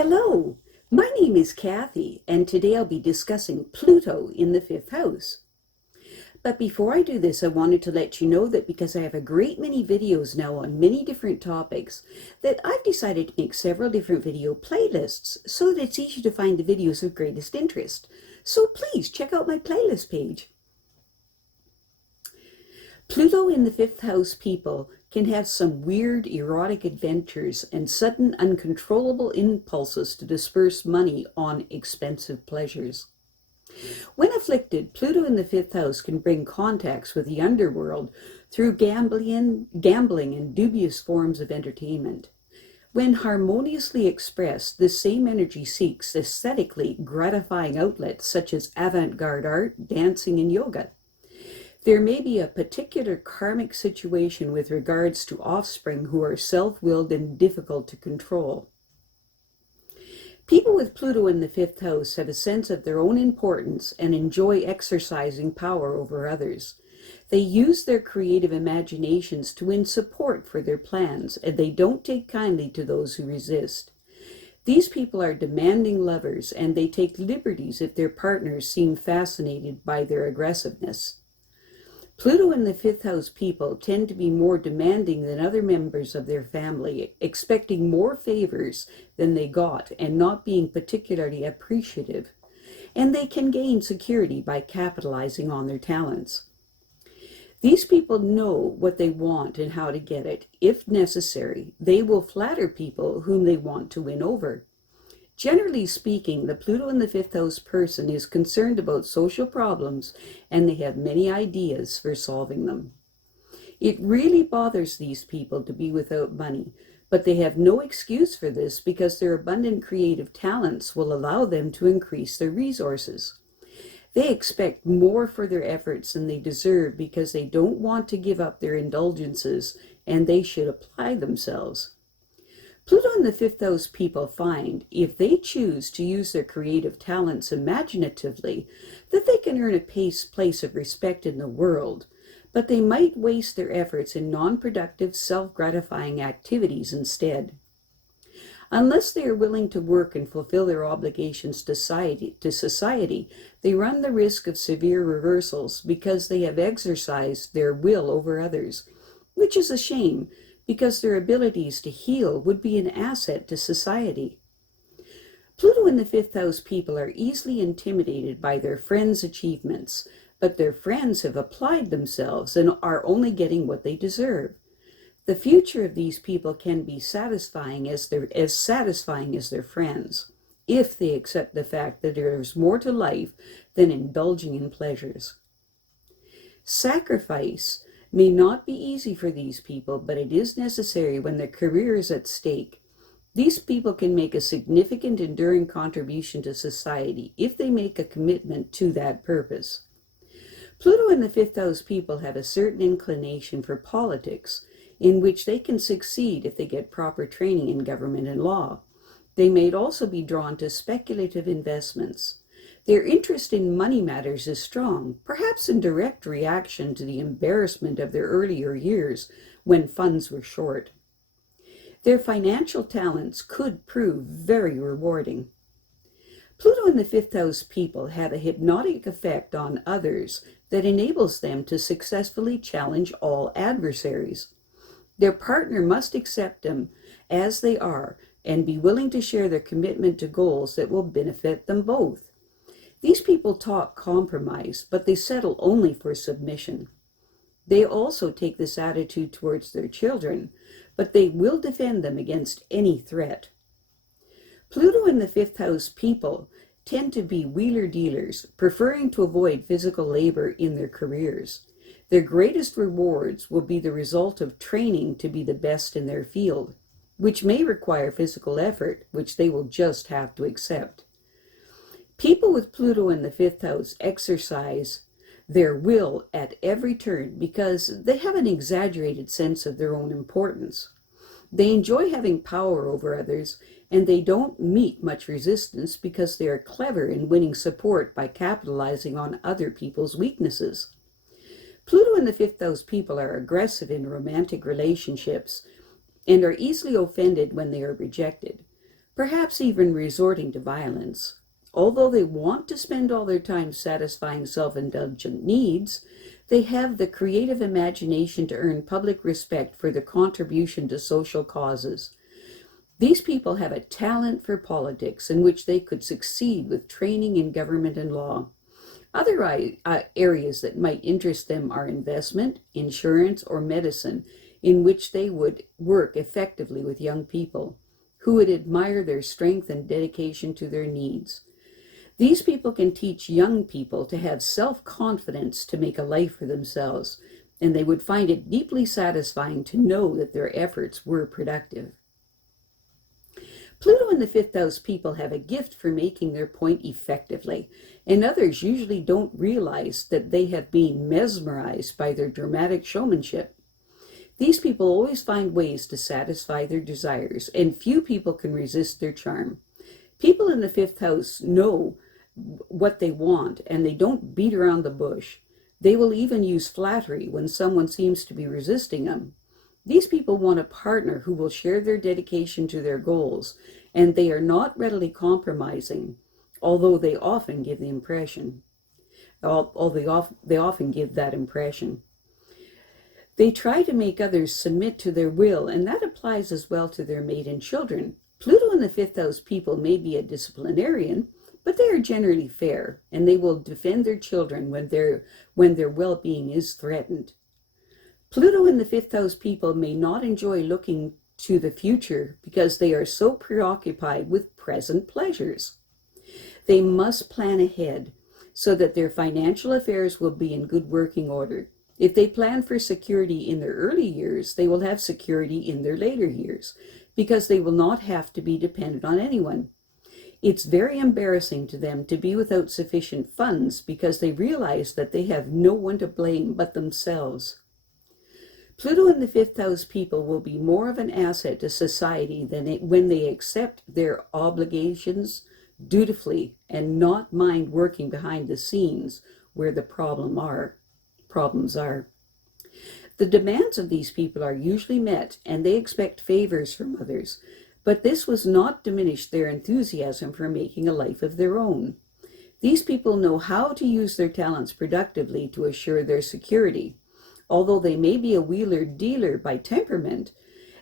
Hello, my name is Kathy, and today I'll be discussing Pluto in the fifth house. But before I do this, I wanted to let you know that because I have a great many videos now on many different topics, that I've decided to make several different video playlists so that it's easy to find the videos of greatest interest. So please check out my playlist page. Pluto in the fifth house people can have some weird erotic adventures and sudden uncontrollable impulses to disperse money on expensive pleasures. When afflicted, Pluto in the fifth house can bring contacts with the underworld through gambling and dubious forms of entertainment. When harmoniously expressed, this same energy seeks aesthetically gratifying outlets such as avant-garde art, dancing, and yoga. There may be a particular karmic situation with regards to offspring who are self-willed and difficult to control. People with Pluto in the fifth house have a sense of their own importance and enjoy exercising power over others. They use their creative imaginations to win support for their plans, and they don't take kindly to those who resist. These people are demanding lovers, and they take liberties if their partners seem fascinated by their aggressiveness. Pluto in the fifth house people tend to be more demanding than other members of their family, expecting more favors than they got and not being particularly appreciative. And they can gain security by capitalizing on their talents. These people know what they want and how to get it. If necessary, they will flatter people whom they want to win over. Generally speaking, the Pluto in the fifth house person is concerned about social problems, and they have many ideas for solving them. It really bothers these people to be without money, but they have no excuse for this because their abundant creative talents will allow them to increase their resources. They expect more for their efforts than they deserve because they don't want to give up their indulgences, and they should apply themselves. Pluto in the fifth house people find, if they choose to use their creative talents imaginatively, that they can earn a place of respect in the world, but they might waste their efforts in non-productive, self-gratifying activities instead. Unless they are willing to work and fulfill their obligations to society, they run the risk of severe reversals because they have exercised their will over others, which is a shame, because their abilities to heal would be an asset to society. Pluto in the fifth house people are easily intimidated by their friends' achievements, but their friends have applied themselves and are only getting what they deserve. The future of these people can be satisfying as satisfying as their friends, if they accept the fact that there is more to life than indulging in pleasures. Sacrifice may not be easy for these people, but it is necessary when their career is at stake. These people can make a significant, enduring contribution to society if they make a commitment to that purpose. Pluto in the fifth house people have a certain inclination for politics, in which they can succeed if they get proper training in government and law. They may also be drawn to speculative investments. Their interest in money matters is strong, perhaps in direct reaction to the embarrassment of their earlier years when funds were short. Their financial talents could prove very rewarding. Pluto in the fifth house people have a hypnotic effect on others that enables them to successfully challenge all adversaries. Their partner must accept them as they are and be willing to share their commitment to goals that will benefit them both. These people talk compromise, but they settle only for submission. They also take this attitude towards their children, but they will defend them against any threat. Pluto in the fifth house people tend to be wheeler-dealers, preferring to avoid physical labor in their careers. Their greatest rewards will be the result of training to be the best in their field, which may require physical effort, which they will just have to accept. People with Pluto in the fifth house exercise their will at every turn because they have an exaggerated sense of their own importance. They enjoy having power over others, and they don't meet much resistance because they are clever in winning support by capitalizing on other people's weaknesses. Pluto in the fifth house people are aggressive in romantic relationships and are easily offended when they are rejected. perhaps even resorting to violence. Although they want to spend all their time satisfying self-indulgent needs, they have the creative imagination to earn public respect for their contribution to social causes. These people have a talent for politics in which they could succeed with training in government and law. Other areas that might interest them are investment, insurance, or medicine, in which they would work effectively with young people who would admire their strength and dedication to their needs. These people can teach young people to have self-confidence to make a life for themselves, and they would find it deeply satisfying to know that their efforts were productive. Pluto in the fifth house people have a gift for making their point effectively, and others usually don't realize that they have been mesmerized by their dramatic showmanship. These people always find ways to satisfy their desires, and few people can resist their charm. People in the fifth house know what they want, and they don't beat around the bush. They will even use flattery when someone seems to be resisting them. These people want a partner who will share their dedication to their goals, and they are not readily compromising, although they often give the impression. They often give that impression. They try to make others submit to their will, and that applies as well to their mate and children. Pluto in the fifth house people may be a disciplinarian, but they are generally fair, and they will defend their children when their well-being is threatened. Pluto in the fifth house people may not enjoy looking to the future because they are so preoccupied with present pleasures. They must plan ahead so that their financial affairs will be in good working order. If they plan for security in their early years, they will have security in their later years because they will not have to be dependent on anyone. It's very embarrassing to them to be without sufficient funds because they realize that they have no one to blame but themselves. Pluto in the fifth house people will be more of an asset to society when they accept their obligations dutifully and not mind working behind the scenes where the problems are. The demands of these people are usually met, and they expect favors from others, but this was not diminish their enthusiasm for making a life of their own. These people know how to use their talents productively to assure their security. Although they may be a wheeler-dealer by temperament,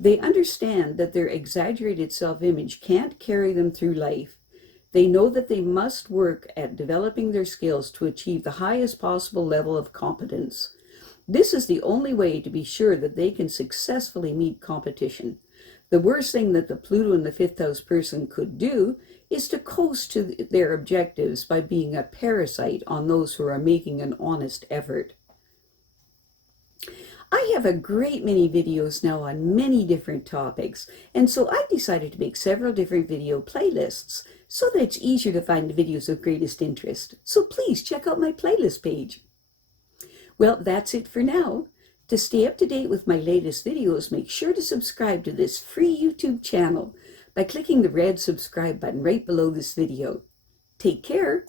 they understand that their exaggerated self-image can't carry them through life. They know that they must work at developing their skills to achieve the highest possible level of competence. This is the only way to be sure that they can successfully meet competition. The worst thing that the Pluto in the fifth house person could do is to coast to their objectives by being a parasite on those who are making an honest effort. I have a great many videos now on many different topics, and so I decided to make several different video playlists so that it's easier to find the videos of greatest interest. So please check out my playlist page. Well, that's it for now. To stay up to date with my latest videos, make sure to subscribe to this free YouTube channel by clicking the red subscribe button right below this video. Take care.